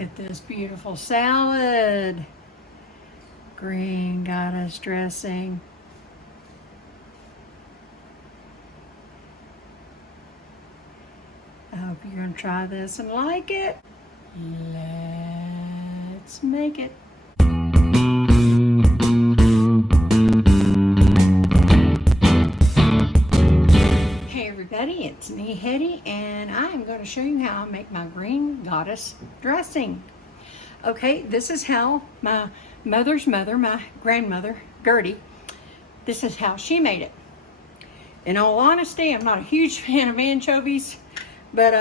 Look at this beautiful salad. Green goddess dressing. I hope you're going to try this and like it. Let's make it. Hey everybody, it's me, Hetty, and I am going to show you how I make my green goddess dressing. Okay, this is how my mother's mother, my grandmother Gertie, this is how she made it. In all honesty, I'm not a huge fan of anchovies, but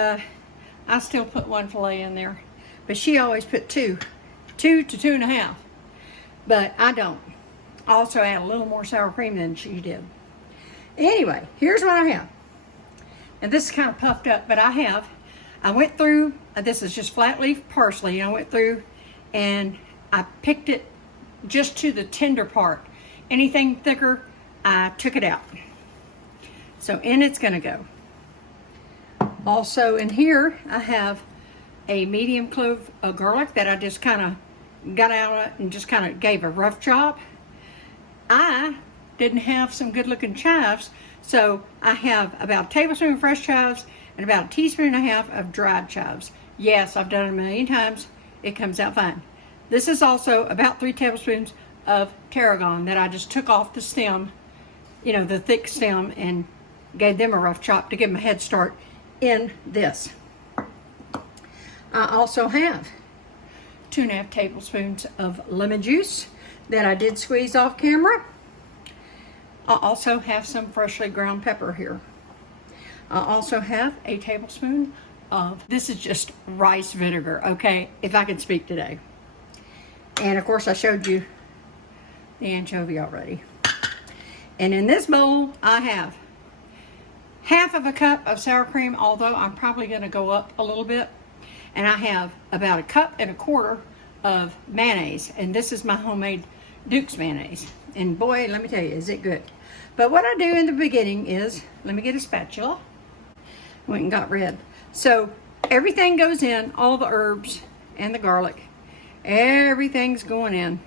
I still put one fillet in there. But she always put two to 2.5. But I don't. I also add a little more sour cream than she did. Anyway, here's what I have. And this is kind of puffed up, but I went through, this is just flat leaf parsley. I went through and I picked it just to the tender part. Anything thicker, I took it out. So in it's gonna go. Also in here, I have a medium clove of garlic that I just kind of got out and just kind of gave a rough chop. I didn't have some good looking chives, so I have about a tablespoon of fresh chives and about a teaspoon and a half of dried chives. Yes, I've done it a million times. It comes out fine. This is also about 3 tablespoons of tarragon that I just took off the stem, you know, the thick stem, and gave them a rough chop to give them a head start in this. I also have 2.5 tablespoons of lemon juice that I did squeeze off camera. I also have some freshly ground pepper here. I also have a tablespoon of, this is just rice vinegar, okay, if I can speak today. And of course I showed you the anchovy already. And in this bowl I have 1/2 cup of sour cream, although I'm probably going to go up a little bit. And I have about 1.25 cups of mayonnaise, and this is my homemade Duke's mayonnaise. And boy, let me tell you, is it good. But what I do in the beginning is, let me get a spatula. Went and got red. So everything goes in, all the herbs and the garlic, everything's going in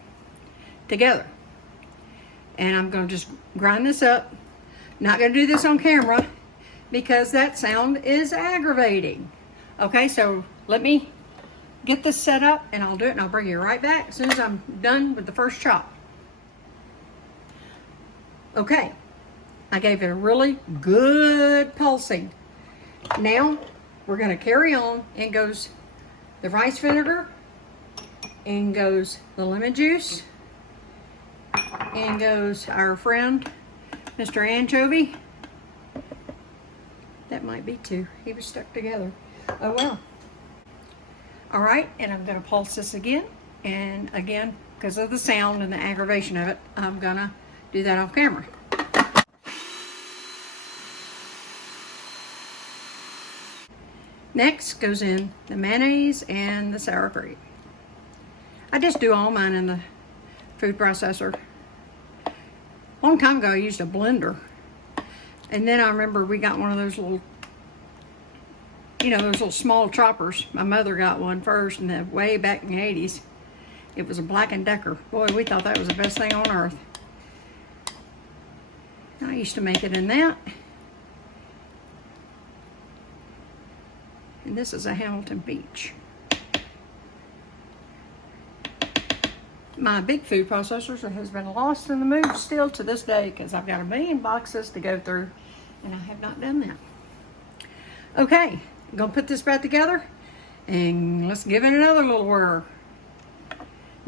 together. And I'm going to just grind this up. Not going to do this on camera because that sound is aggravating. Okay, so let me get this set up and I'll do it, and I'll bring you right back as soon as I'm done with the first chop. Okay, I gave it a really good pulsing. Now we're going to carry on. In goes the rice vinegar, in goes the lemon juice, in goes our friend Mr. Anchovy. That might be 2. He was stuck together. Oh well. All right, and I'm going to pulse this again. And again, because of the sound and the aggravation of it, I'm going to do that off camera. Next goes in the mayonnaise and the sour cream. I just do all mine in the food processor. A long time ago I used a blender. And then I remember we got one of those little, you know, those little small choppers. My mother got one first, and then way back in the 80s. It was a Black & Decker. Boy, we thought that was the best thing on earth. I used to make it in that. And this is a Hamilton Beach. My big food processor has been lost in the move still to this day because I've got a million boxes to go through and I have not done that. Okay, I'm gonna put this back together and let's give it another little whir.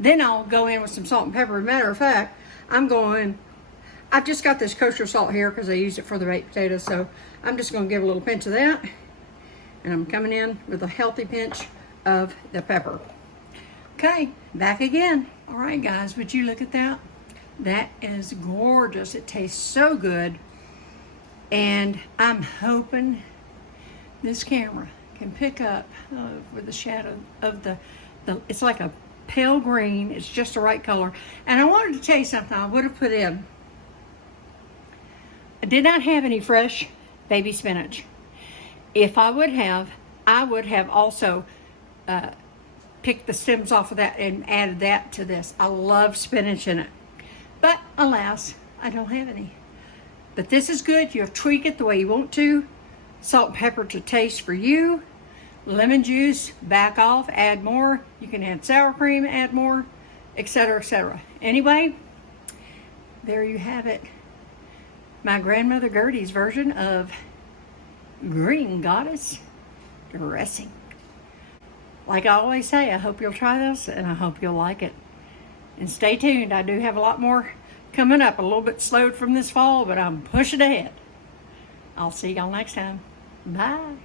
Then I'll go in with some salt and pepper. Matter of fact, I've just got this kosher salt here because I used it for the baked potatoes, so I'm just gonna give a little pinch of that. And I'm coming in with a healthy pinch of the pepper. Okay, back again. All right, guys, would you look at that? That is gorgeous. It tastes so good. And I'm hoping this camera can pick up with the shadow of the it's like a pale green. It's just the right color. And I wanted to tell you something I would have put in. I did not have any fresh baby spinach. If I would have also picked the stems off of that and added that to this. I love spinach in it. But alas, I don't have any. But this is good. You'll tweak it the way you want to. Salt and pepper to taste for you. Lemon juice, back off, add more. You can add sour cream, add more, etc., etc. Anyway, there you have it. My Grandmother Gertie's version of green goddess dressing. Like I always say, I hope you'll try this and I hope you'll like it. And stay tuned. I do have a lot more coming up. A little bit slowed from this fall, but I'm pushing ahead. I'll see y'all next time. Bye.